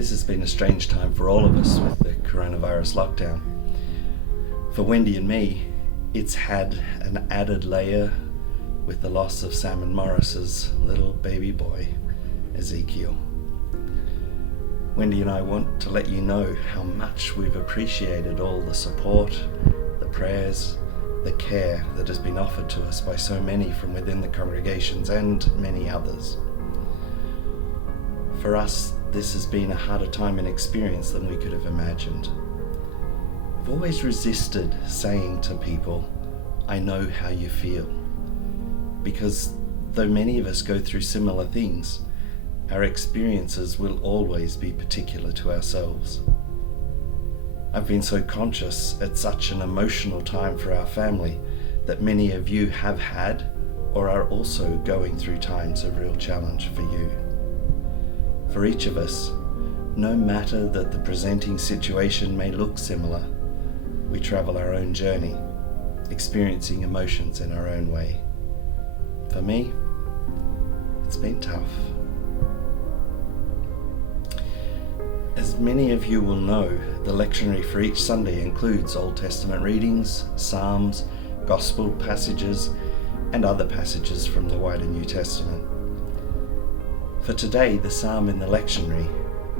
This has been a strange time for all of us with the coronavirus lockdown. For Wendy and me, it's had an added layer with the loss of Sam and Morris's little baby boy, Ezekiel. Wendy and I want to let you know how much we've appreciated all the support, the prayers, the care that has been offered to us by so many from within the congregations and many others. For us, this has been a harder time and experience than we could have imagined. I've always resisted saying to people, I know how you feel, because though many of us go through similar things, our experiences will always be particular to ourselves. I've been so conscious at such an emotional time for our family that many of you have had or are also going through times of real challenge for you. For each of us, no matter that the presenting situation may look similar, we travel our own journey, experiencing emotions in our own way. For me, it's been tough. As many of you will know, the lectionary for each Sunday includes Old Testament readings, Psalms, Gospel passages, and other passages from the wider New Testament. For today, the Psalm in the lectionary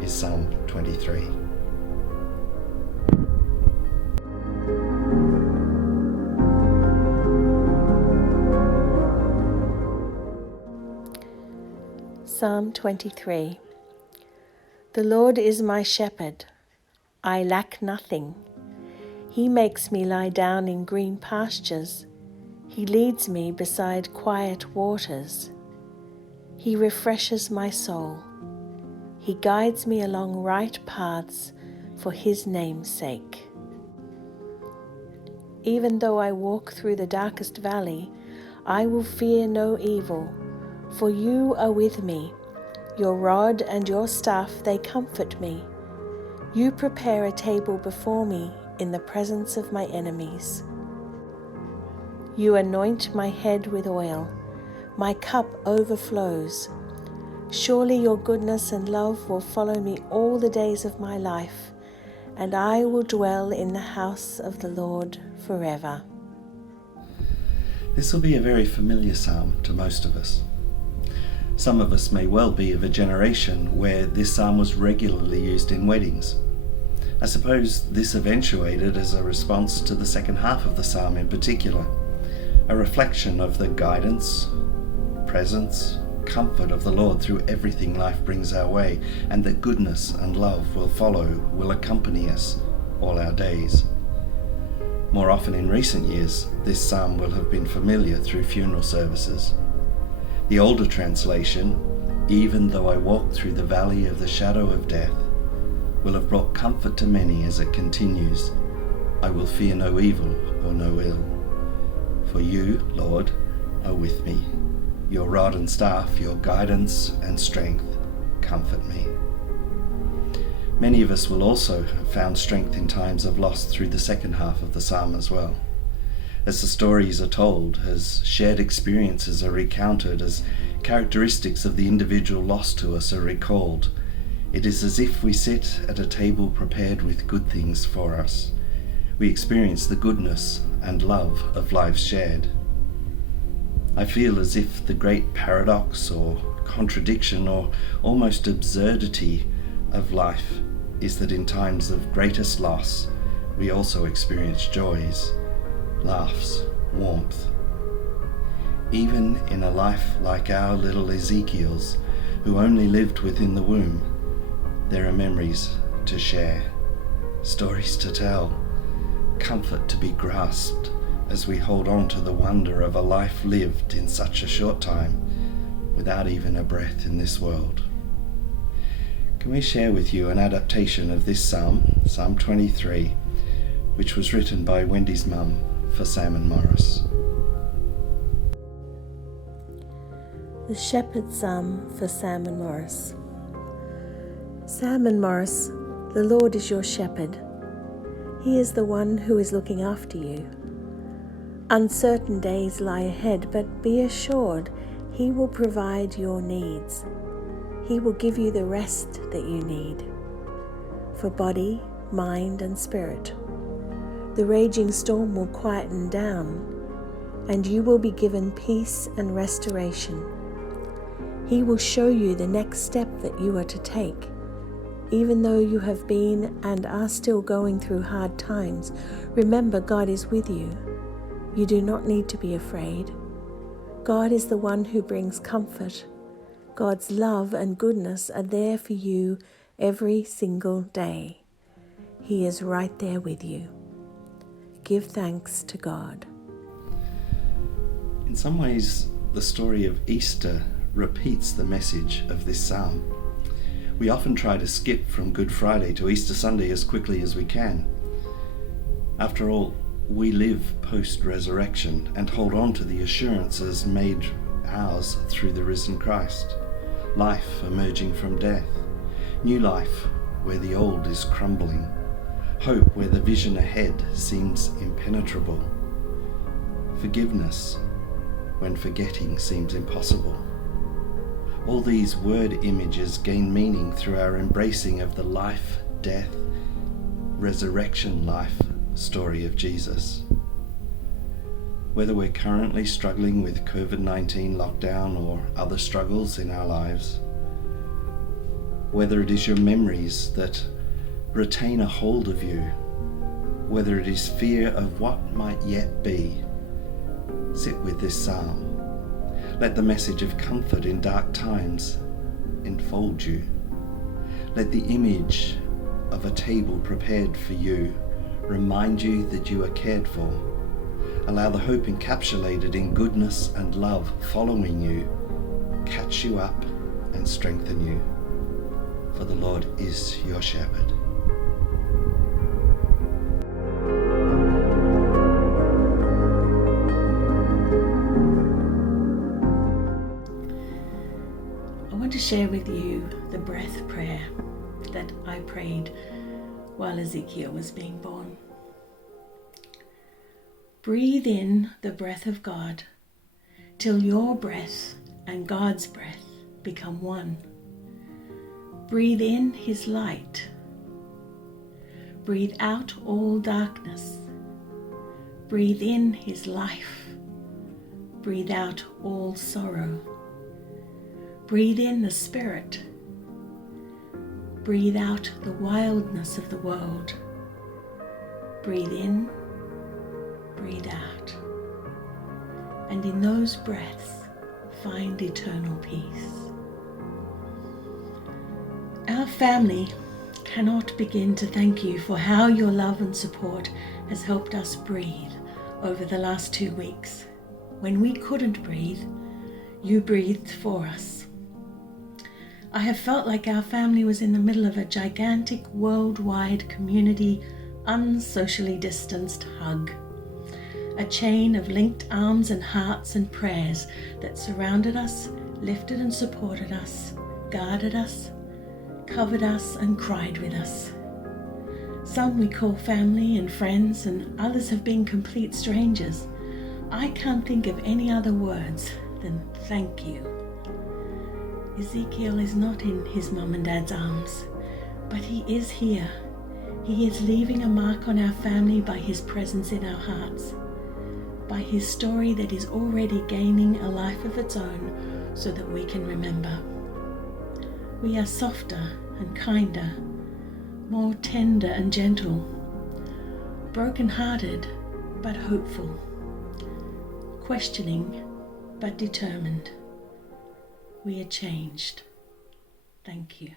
is Psalm 23. Psalm 23. The Lord is my shepherd, I lack nothing. He makes me lie down in green pastures. He leads me beside quiet waters. He refreshes my soul. He guides me along right paths for His name's sake. Even though I walk through the darkest valley, I will fear no evil, for you are with me. Your rod and your staff, they comfort me. You prepare a table before me in the presence of my enemies. You anoint my head with oil. My cup overflows. Surely your goodness and love will follow me all the days of my life, and I will dwell in the house of the Lord forever. This will be a very familiar psalm to most of us. Some of us may well be of a generation where this psalm was regularly used in weddings. I suppose this eventuated as a response to the second half of the psalm in particular, a reflection of the guidance, presence, comfort of the Lord through everything life brings our way, and that goodness and love will follow, will accompany us all our days. More often in recent years, this psalm will have been familiar through funeral services. The older translation, even though I walk through the valley of the shadow of death, will have brought comfort to many as it continues, I will fear no evil or no ill. For you, Lord, are with me. Your rod and staff, your guidance and strength comfort me. Many of us will also have found strength in times of loss through the second half of the psalm as well. As the stories are told, as shared experiences are recounted, as characteristics of the individual lost to us are recalled, it is as if we sit at a table prepared with good things for us. We experience the goodness and love of life shared. I feel as if the great paradox or contradiction or almost absurdity of life is that in times of greatest loss, we also experience joys, laughs, warmth. Even in a life like our little Ezekiel's, who only lived within the womb, there are memories to share, stories to tell, comfort to be grasped as we hold on to the wonder of a life lived in such a short time without even a breath in this world. Can we share with you an adaptation of this psalm, Psalm 23, which was written by Wendy's mum for Sam and Morris. The Shepherd's Psalm for Sam and Morris. Sam and Morris, the Lord is your shepherd. He is the one who is looking after you. Uncertain days lie ahead, but be assured He will provide your needs. He will give you the rest that you need. for body, mind, and spirit. The raging storm will quieten down, and you will be given peace and restoration. He will show you the next step that you are to take. Even though you have been and are still going through hard times, remember God is with you. You do not need to be afraid. God is the one who brings comfort. God's love and goodness are there for you every single day. He is right there with you. Give thanks to God. In some ways, the story of Easter repeats the message of this psalm. We often try to skip from Good Friday to Easter Sunday as quickly as we can. After all, we live post-resurrection and hold on to the assurances made ours through the risen Christ. Life emerging from death, new life where the old is crumbling, hope where the vision ahead seems impenetrable, forgiveness when forgetting seems impossible. All these word images gain meaning through our embracing of the life, death, resurrection life story of Jesus. Whether we're currently struggling with COVID-19 lockdown or other struggles in our lives, whether it is your memories that retain a hold of you, whether it is fear of what might yet be, sit with this psalm. Let the message of comfort in dark times enfold you. Let the image of a table prepared for you remind you that you are cared for. Allow the hope encapsulated in goodness and love following you catch you up and strengthen you. For the Lord is your shepherd. I want to share with you the breath prayer that I prayed while Ezekiel was being born. Breathe in the breath of God till your breath and God's breath become one. Breathe in His light. Breathe out all darkness. Breathe in His life. Breathe out all sorrow. Breathe in the Spirit. Breathe out the wildness of the world. Breathe in, breathe out. And in those breaths, find eternal peace. Our family cannot begin to thank you for how your love and support has helped us breathe over the last 2 weeks. When we couldn't breathe, you breathed for us. I have felt like our family was in the middle of a gigantic worldwide community, unsocially distanced hug. A chain of linked arms and hearts and prayers that surrounded us, lifted and supported us, guarded us, covered us and cried with us. Some we call family and friends, and others have been complete strangers. I can't think of any other words than thank you. Ezekiel is not in his mum and dad's arms, but he is here. He is leaving a mark on our family by his presence in our hearts, by his story that is already gaining a life of its own so that we can remember. We are softer and kinder, more tender and gentle, broken-hearted but hopeful, questioning but determined. We are changed. Thank you.